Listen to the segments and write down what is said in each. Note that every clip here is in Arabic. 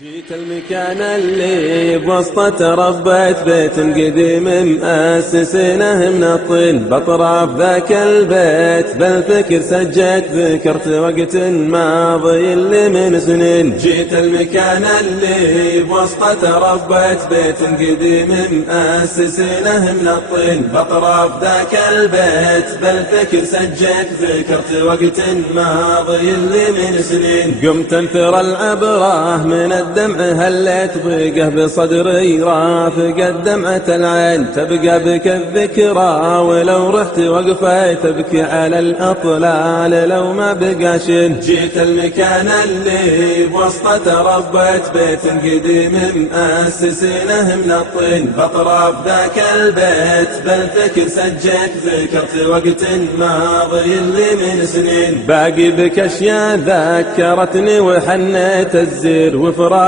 جيت المكان اللي بوسطه ربيت بيت قديم مؤسسينه من الطين، بأطراف ذاك البيت بالفكر سجيت ذكرت وقت ماضي اللي من سنين. جيت المكان اللي بوسطه ربيت بيت قديم مؤسسينه من الطين، بأطراف ذاك البيت بالفكر سجيت ذكرت وقت ماضي اللي من سنين. قمت انثر العبره من الدمع هليت ضيقه بصدري رافق الدمعة العين، تبقى بك الذكرى ولو رحت وقفت تبكي على الأطلال لو ما بقى شين. جيت المكان اللي بوسطه ربيت بيت قديم مؤسسينه من الطين، بأطراف ذاك البيت بالفكر سجيت ذكرت وقت ماضي اللي من سنين. باقي بك أشياء ذكرتني وحنيت الزير وفراشي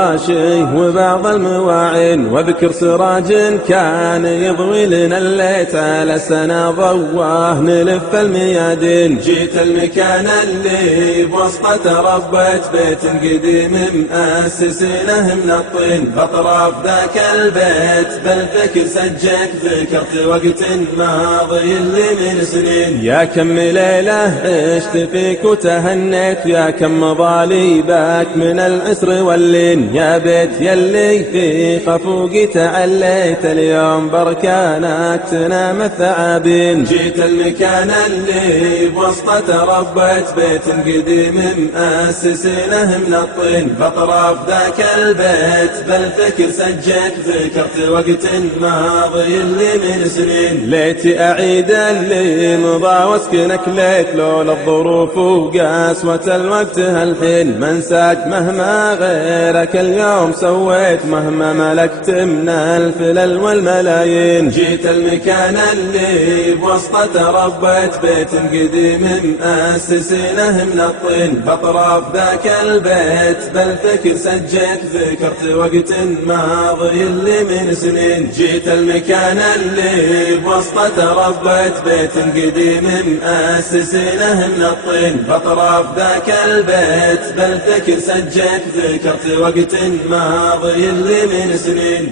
وبعض المواعين، واذكر سراج كان يضوي لنا الليت على سنا ضواه نلف الميادين. جيت المكان اللي بوسطه ربيت بيت قديم مؤسسينه من الطين، بأطراف ذاك البيت بالفكر سجيت ذكرت وقت ماضي اللي من سنين. يا كم ليلة عشت فيك وتهنيت، يا كم مضاليبك من العسر واللين، يا بيت يلي في خفوقي تعليت اليوم بركانك تنام الثعابين. جيت المكان اللي بوسطه ربيت بيت قديم مؤسسينه من الطين، بأطراف ذاك البيت بالفكر سجيت ذكرت وقت ماضي اللي من سنين. ليتي أعيد اللي مضى واسكنك ليت لولا الظروف وقسوة الوقت هالحين، منساك مهما غيرك اليوم سويت مهما ملكت من الفلل والملايين. جيت المكان اللي بوسطه ربيت بيت قديم مؤسسينه من الطين، بأطراف ذاك البيت بالفكر سجيت ذكرت وقت ماضي اللي من سنين. جيت المكان اللي بوسطه ربيت بيت قديم مؤسسينه من الطين، بأطراف ذاك البيت بالفكر سجيت ذكرت وقت ماضي اللي من سنين.